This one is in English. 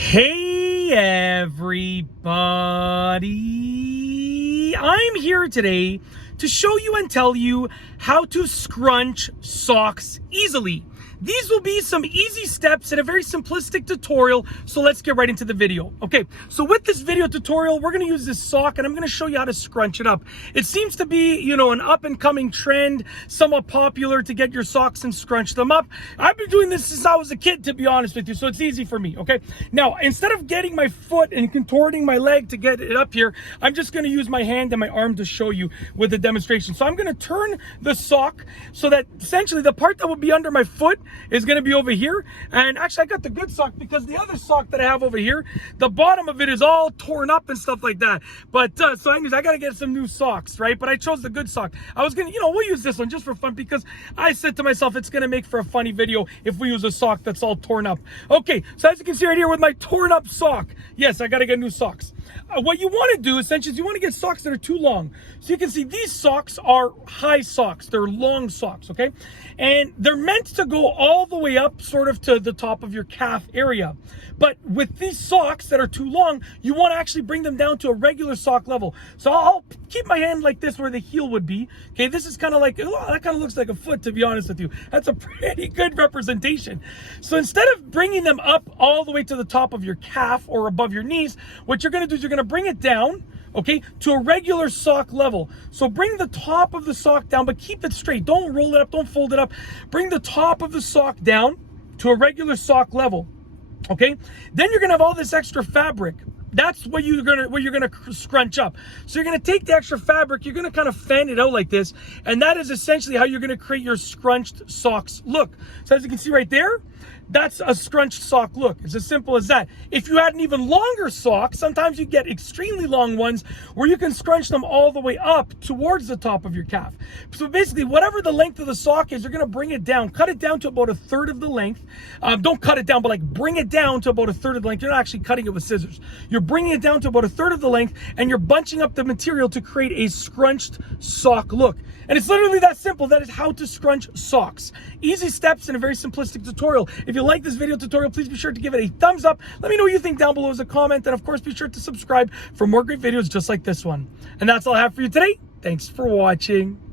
Hey everybody, I'm here today to show you and tell you how to scrunch socks easily. These will be some easy steps in a very simplistic tutorial, so let's get right into the video. Okay, so with this video tutorial, we're gonna use this sock and I'm gonna show you how to scrunch it up. It seems to be, an up and coming trend, somewhat popular to get your socks and scrunch them up. I've been doing this since I was a kid, to be honest with you, so it's easy for me, okay? Now, instead of getting my foot and contorting my leg to get it up here, I'm just gonna use my hand and my arm to show you with the demonstration. So I'm gonna turn the sock so that essentially the part that will be under my foot is going to be over here. And actually I got the good sock because the other sock that I have over here, the bottom of it is all torn up and stuff like that. But so anyways, I got to get some new socks, right? But I chose the good sock. I was gonna, we'll use this one just for fun because I said to myself, it's going to make for a funny video if we use a sock that's all torn up. Okay, so as you can see right here with my torn up sock, yes, I got to get new socks. What you want to do essentially is you want to get socks that are too long. So you can see these socks are high socks. They're long socks, okay? And they're meant to go all the way up sort of to the top of your calf area. But with these socks that are too long, you want to actually bring them down to a regular sock level. So I'll keep my hand like this where the heel would be. Okay, this is kind of like, oh, that kind of looks like a foot, to be honest with you. That's a pretty good representation. So instead of bringing them up all the way to the top of your calf or above your knees, what you're going to do is you're going to bring it down, okay, to a regular sock level. So bring the top of the sock down, but keep it straight. Don't roll it up, don't fold it up. Bring the top of the sock down to a regular sock level, okay? Then you're gonna have all this extra fabric. That's what you're gonna scrunch up. So you're gonna take the extra fabric, you're gonna kind of fan it out like this, and that is essentially how you're gonna create your scrunched socks look. So as you can see right there, that's a scrunched sock look. It's as simple as that. If you had an even longer sock, sometimes you get extremely long ones where you can scrunch them all the way up towards the top of your calf. So basically, whatever the length of the sock is, you're gonna bring it down, cut it down to about a third of the length. Don't cut it down, but like bring it down to about a third of the length. You're not actually cutting it with scissors. You're bringing it down to about a third of the length and you're bunching up the material to create a scrunched sock look. And it's literally that simple. That is how to scrunch socks. Easy steps in a very simplistic tutorial. If you like this video tutorial, please be sure to give it a thumbs up. Let me know what you think down below as a comment. And of course, be sure to subscribe for more great videos just like this one. And that's all I have for you today. Thanks for watching.